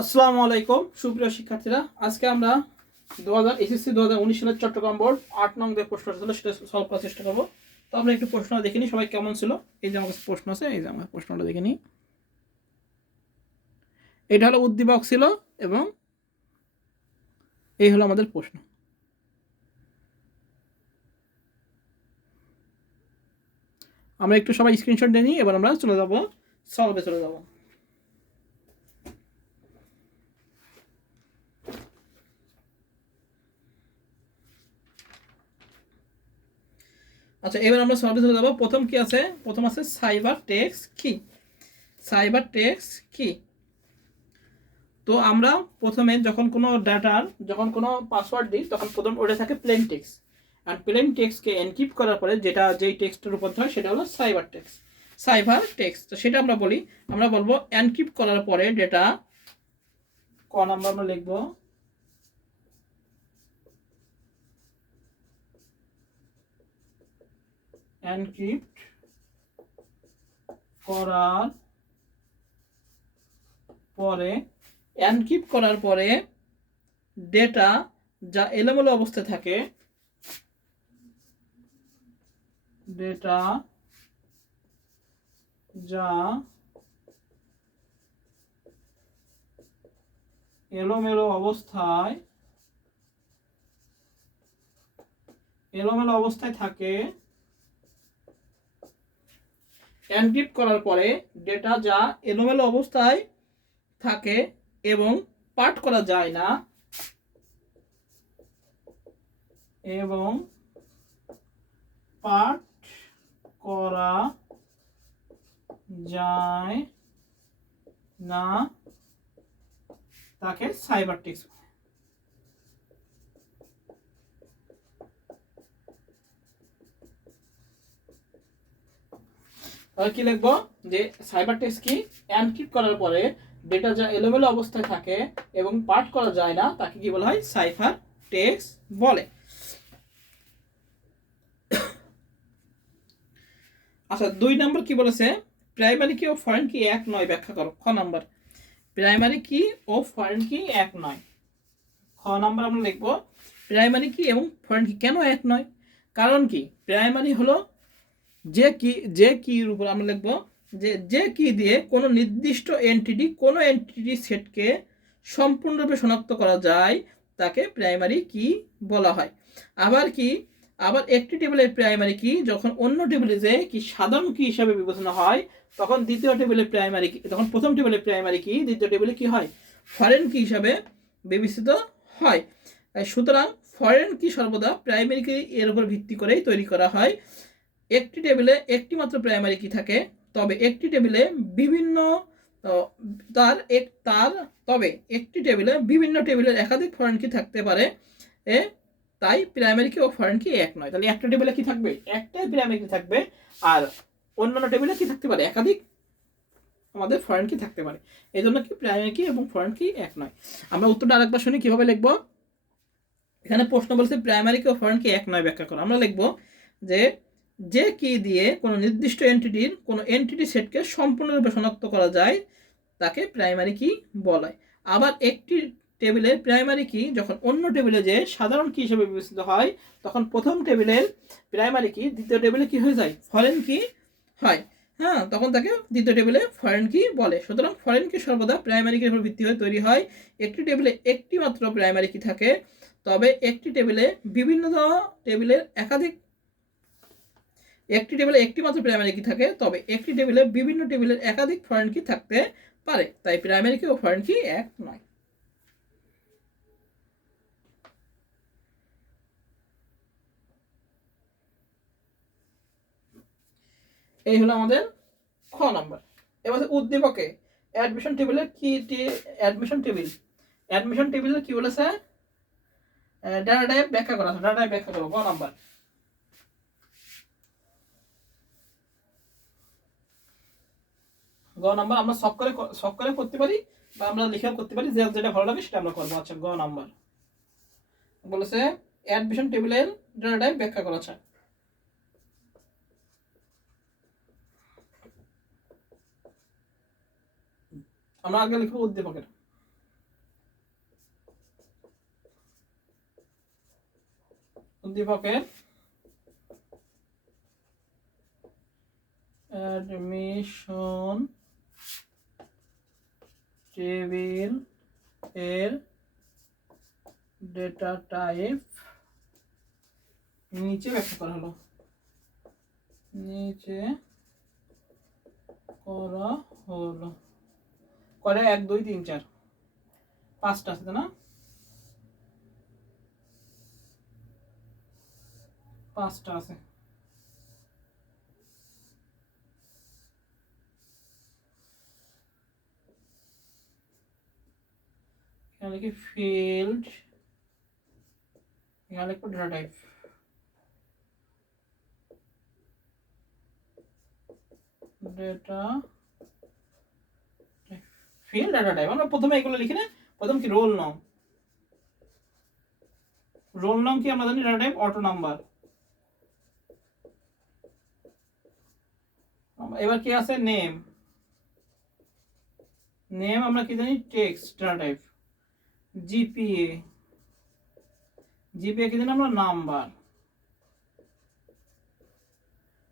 আসসালামু আলাইকুম সুপ্রিয় শিক্ষার্থীরা, আজকে আমরা এসএসসি 2019 সালের চট্টগ্রাম বোর্ড 8 নং যে প্রশ্ন ছিল সেটা সলভ করার চেষ্টা করবো। তো আমরা একটু প্রশ্ন দেখে নিই সবাই কেমন ছিল। এই যে আমার কাছে প্রশ্ন আছে, এই যে আমার প্রশ্নটা দেখে নিই। এটা হলো উদ্দীপক ছিল এবং এই হলো আমাদের প্রশ্ন। আমরা একটু সবাই স্ক্রিনশট নিয়ে নিই, এবার আমরা চলে যাব সলভে চলে যাব। আচ্ছা, এবার আমরা সলভে চলে যাব। প্রথম কি আছে? প্রথম আছে সাইবার টেক্সট কি। সাইবার টেক্সট কি? তো আমরা প্রথমে যখন কোনো পাসওয়ার্ড দিই তখন প্রথম ওটা থাকে প্লেন টেক্সট। আর প্লেন টেক্সটকে এনক্রিপ্ট করার পরে যেই টেক্সটের উপর হয় সেটা হলো সাইবার টেক্সট। সাইবার টেক্সট, তো সেটা আমরা বলবো এনক্রিপ্ট করার পরে ডেটা ক নাম্বার আমরা লিখবো এনক্রিপ্ট করার পরে ডেটা যা এলোমেলো অবস্থায় থাকে, ডেটা যা এলোমেলো অবস্থায় থাকে, এনক্রিপ্ট করার পরে ডেটা যা এলোমেলো অবস্থায় থাকে এবং পাঠ করা যায় না, তাকে সাইবার টেক্সট। তাহলে কি লিখবো যে সাইবার টেক্সট কি? এনক্রিপ্ট করার পরে ডেটা যা এলোমেলো অবস্থায় থাকে এবং পাঠ করা যায় না তাকে কি বলা হয়? সাইফার টেক্সট বলে। আচ্ছা, 2 নম্বর কি বলেছে? প্রাইমারি কি ও ফরেন কি এক নয় ব্যাখ্যা করো। খ নাম্বার, প্রাইমারি কি ও ফরেন কি এক নয়। খ নাম্বার আমরা লিখবো প্রাইমারি কি এবং ফরেন কি কেন এক নয়। কারণ কি? প্রাইমারি হলো যে কির উপর আমরা লিখবো যে কি দিয়ে কোনো নির্দিষ্ট কোনো এন্টিটি সেটকে সম্পূর্ণরূপে শনাক্ত করা যায় তাকে প্রাইমারি কি বলা হয়। আবার একটি টেবিলের প্রাইমারি কি যখন অন্য টেবিলে যে কি সাধারণ কি হিসাবে বিবেচনা হয় তখন প্রথম টেবিলের প্রাইমারি কি দ্বিতীয় টেবিলে কি হয়? ফরেন কি হিসাবে বিবেচিত হয়। সুতরাং ফরেন কি সর্বদা প্রাইমারি কি এর উপর ভিত্তি করেই তৈরি করা হয়। একটি টেবিলে একটি মাত্র প্রাইমারি কি থাকে, তবে একটি টেবিলে বিভিন্ন টেবিলের একাধিক ফরেন কি থাকতে পারে। তাই প্রাইমারি কি ও ফরেন কি এক নয়। তাহলে একটা টেবিলে কি থাকবে? একটাই প্রাইমারি কি থাকবে, আর অন্যান্য টেবিলে কি থাকতে পারে? একাধিক আমাদের ফরেন কি থাকতে পারে। এই জন্য কি প্রাইমারি কি এবং ফরেন কি এক নয়। আমরা উত্তরটা আরেকবার শুনি কিভাবে লিখবো। এখানে প্রশ্ন বলছে প্রাইমারি কি ও ফরেন কি এক নয় ব্যাখ্যা করো। আমরা লিখবো যে কি দিয়ে কোনো নির্দিষ্ট কোনো এন্টিটি সেটকে সম্পূর্ণরূপে শনাক্ত করা যায় তাকে প্রাইমারি কি বলা হয়। আবার একটি টেবিলের প্রাইমারি কি যখন অন্য টেবিলে যে সাধারণ কি হিসেবে বিবেচিত হয় তখন প্রথম টেবিলের প্রাইমারি কি দ্বিতীয় টেবিলে কি হয়ে যায়? ফরেন কি হয়। হ্যাঁ, তখন তাকে দ্বিতীয় টেবিলে ফরেন কি বলে। সুতরাং ফরেন কি সর্বদা প্রাইমারি কির উপর ভিত্তি হয়ে তৈরি হয়। একটি টেবিলে একটি মাত্র প্রাইমারি কি থাকে, তবে একটি টেবিলে একটি মাত্র প্রাইমারি কি থাকে, তবে একটি টেবিলে বিভিন্ন টেবিলের একাধিক ফরেন কি থাকতে পারে। তাই প্রাইমারি কি ও ফরেন কি এক নয়। এই হলো আমাদের খ নাম্বার। এবার উদ্দীপকে অ্যাডমিশন টেবিলের কি বলেছে? ডাটা টাইপ ব্যাখ্যা করা আছে। ডাটা টাইপ ব্যাখ্যা করো। গ নাম্বার, আমরা সব করে করতে পারি বা আমরা লিখেও করতে পারি, যেটা ভালো লাগে সেটা আমরা করবো। আচ্ছা, গ নাম্বার বলেছে অ্যাডমিশন টেবিলের ডাটা টাইপ ব্যাখ্যা করা আছে। আমরা আগে লিখবো উদ্দীপকের। উদ্দীপকের অ্যাডমিশন টেবিল এর ডেটা টাইপ নিচে ব্যাখ্যা করা হলো। নিচে করা হলো করে 1 2 3 4 5টা আছে না, 5টা আছে। এখানে লিখি ফিল্ড, এখানে লিখবো data type. Data field data type আমরা প্রথমে এগুলো লিখি না। প্রথম কি রোল নাম, রোল নাম কি আমরা জানি ডেটা টাইপ অটো নাম্বার। এবার কি আছে নেম, নেম আমরা কি জানি text data type. GPA, GPA কি জানি আমরা নাম্বার।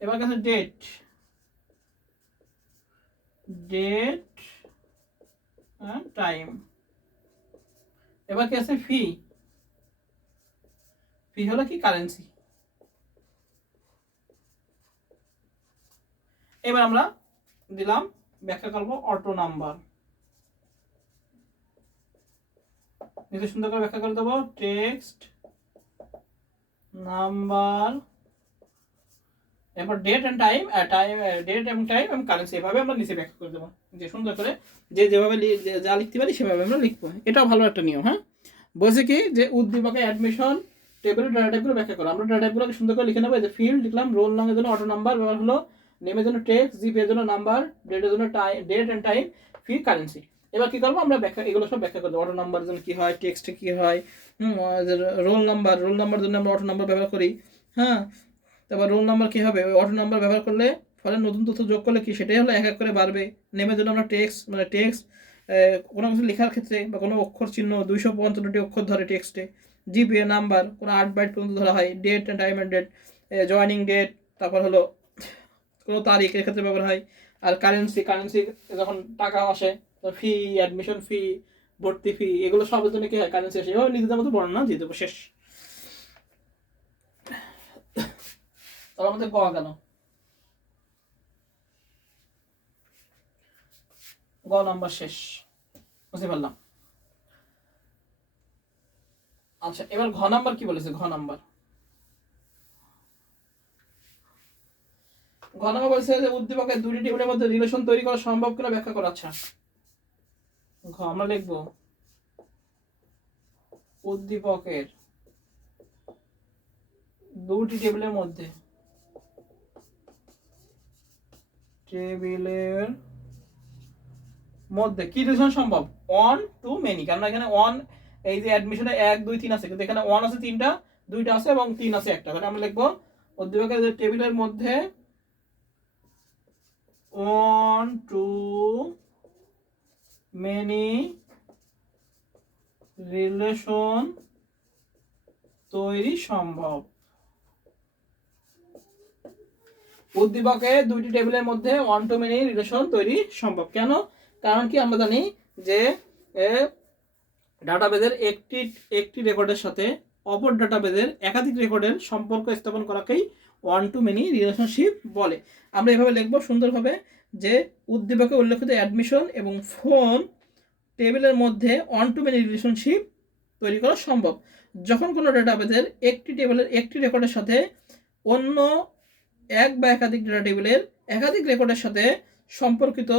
এবার কি আছে ডেট, ডেট টাইম। এবার কি আছে ফি, ফি হলো কি কারেন্সি। এবার আমরা দিলাম ব্যাখ্যা করব অটো নাম্বার। নিচে সুন্দর করে ব্যাখ্যা করে দেবো টেক্সট নাম্বার, এরপর ডেট এন্ড টাইম, ডেট এবং টাইম এবং কারেন্সি। এভাবে আমরা নিচে ব্যাখ্যা করে দেবো, যে সুন্দর করে যে যেভাবে যা লিখতে পারি সেভাবে আমরা লিখবো। এটাও ভালো একটা নিয়ম। হ্যাঁ, বলছে কি যে উদ্দীপকে অ্যাডমিশন টেবিলের ডাটা টাইপগুলো ব্যাখ্যা করো। আমরা ডাটা টাইপগুলোকে সুন্দর করে লিখে নেবো। যে ফিল্ড লিখলাম, রোল নামের জন্য অটো নাম্বার ব্যবহার হলো, নেমের জন্য টেক্সট, জিপি এর জন্য নাম্বার, ডেটের জন্য date and time, fee currency. এবার কি করবো আমরা ব্যাখ্যা, এগুলো সব ব্যাখ্যা করবো। অটো নাম্বার জন্য কি হয়, টেক্সটে কি হয়, রোল নাম্বার, রোল নাম্বার জন্য আমরা অটো নাম্বার ব্যবহার করি। হ্যাঁ, তারপর রোল নাম্বার কি হবে, অটো নাম্বার ব্যবহার করলে ফলে নতুন তথ্য যোগ করলে কি সেটাই হলো এক এক করে বাড়বে। নেমের জন্য আমরা টেক্সট, মানে টেক্সট কোনো কিছু লেখার ক্ষেত্রে বা কোনো অক্ষর চিহ্ন 255টি অক্ষর ধরে টেক্সটে। জিপিএ নাম্বার কোনো 8 বাইট পর্যন্ত ধরা হয়। Date and time and date, joining date, তারপর হলো কোনো তারিখ, এর ক্ষেত্রে ব্যবহার হয়। আর কারেন্সি, কারেন্সি যখন টাকা আসে, ফি, অ্যাডমিশন ফি, ভর্তি ফি, এগুলো সবের জন্য কি হয় কারেন্সি আসে। এভাবে নিজেদের মতো বর্ণনা দিয়ে দেবো। শেষ। তাহলে আমাদের গ গেল। গ নাম্বার শেষ, বুঝতে পারলাম। আচ্ছা, এবার ঘ নাম্বার কি বলেছে। ঘ নাম্বার বলছে যে উদ্দীপকের দুটি টেবিলের মধ্যে রিলেশন তৈরি করা সম্ভব কিনা ব্যাখ্যা করা। আচ্ছা, ঘ আমরা লিখব উদ্দীপকের দুটি টেবিলের মধ্যে কি রিলেশন সম্ভব, ওয়ান টু মেনি। কারণ এখানে ওয়ান, এই যে অ্যাডমিশনে 1 2 3 আছে, কিন্তু এখানে ওয়ান আছে 3টা, 2টা আছে এবং 3 আছে 1টা। তাহলে আমরা লিখবো উদ্দীপকের যে টেবিলের মধ্যে ওয়ান টু মেনি রিলেশন তৈরি সম্ভব। উদ্দীপকে দুইটি টেবিলের মধ্যে ওয়ান টু মেনি রিলেশন তৈরি সম্ভব। কেন? কারণ কি আমরা জানি যে ডাটাবেজের একটি রেকর্ডের সাথে অপর ডাটাবেজের একাধিক রেকর্ডের সম্পর্ক স্থাপন করাকেই ওয়ান টু মেনি রিলেশনশিপ বলে। আমরা এভাবে লিখব সুন্দরভাবে যে উদ্দীপকে উল্লেখিত অ্যাডমিশন এবং ফোন টেবিলের মধ্যে ওয়ান টু মেনি রিলেশনশিপ তৈরি করা সম্ভব যখন কোনো ডাটাবেজের একটি টেবিলের একটি রেকর্ডের সাথে অন্য এক বা একাধিক ডেটা টেবিলের একাধিক রেকর্ডের সাথে সম্পর্কিত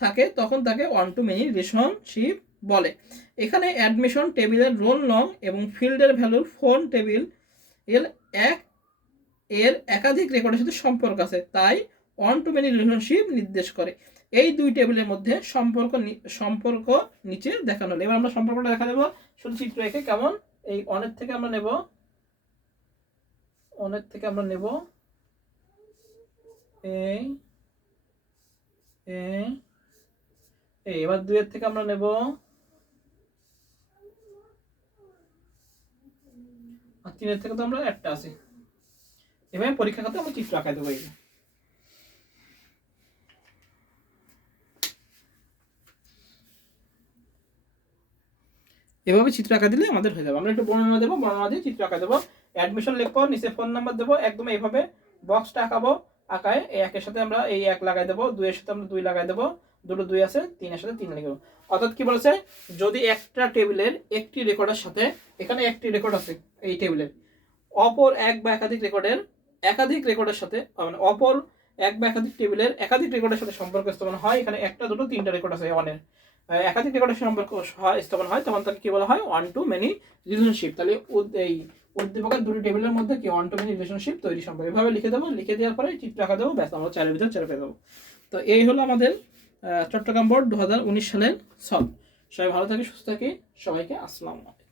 থাকে, তখন তাকে ওয়ান টু মেনি রিলেশনশিপ বলে। এখানে অ্যাডমিশন টেবিলের রোল নং এবং ফিল্ডের ভ্যালুর ফোন টেবিল এর একাধিক রেকর্ডের সাথে সম্পর্ক আছে, তাই ওয়ান টু মেনি রিলেশনশিপ নির্দেশ করে। এই দুই টেবিলের মধ্যে সম্পর্ক নিচে দেখানো হলো। এবার আমরা সম্পর্কটা দেখা দেবো শুধু চিত্র এঁকে। কেমন, এই অনেক থেকে আমরা নেব, এবার 2 থেকে আমরা নেব আর 3 থেকে তো আমরা একটা আছি। এভাবে পরীক্ষা খাতে আমরা চিত্র আঁকাই দেবো। এভাবে চিত্র আঁকা দিলে আমাদের হয়ে যাবে। আমরা একটু বর্ণনা দেবো, বর্ণনা দিয়ে চিত্র আঁকা দেবো। অ্যাডমিশন লিখবো, নিচে ফোন নাম্বার দেবো, একদম এইভাবে বক্সটা আঁকাবো। আঁকায় এই 1 এর সাথে আমরা এই 1 লাগাই দেবো, 2 এর সাথে আমরা 2 লাগাই দেবো, দুটো 2 আছে, 3 এর সাথে 3 লিখবো। অর্থাৎ কি বলেছে, যদি একটা টেবিলের একটি রেকর্ডের সাথে, এখানে একটি রেকর্ড আছে এই টেবিলের, অপর এক বা একাধিক রেকর্ডের সাথে, মানে অপর এক বা একাধিক টেবিলের একাধিক রেকর্ডের সাথে সম্পর্ক স্থাপন হয়, এখানে একটা দুটো তিনটা রেকর্ড আছে অনের, একাধিক রেকর্ডের সম্পর্ক স্থাপন হয়, তখন তাকে কি বলা হয়, ওয়ান টু মেনি রিলেশনশিপ। তাহলে এই উদ্দীপকের দুটি টেবিলের মধ্যে কি ওয়ান টু মেনি রিলেশনশিপ তৈরি সম্পর্ক। এভাবে লিখে দেবো, লিখে দেওয়ার পরে চিত্র আঁকা দেবো, ব্যাস আমরা 4 এর ভিতর 4 পেয়ে দেবো। তো এই হলো আমাদের চট্টগ্রাম বোর্ড 2019 সালের সলভ। সবাই ভালো থাকে, সুস্থ থাকে, সবাইকে আসসালামু আলাইকুম।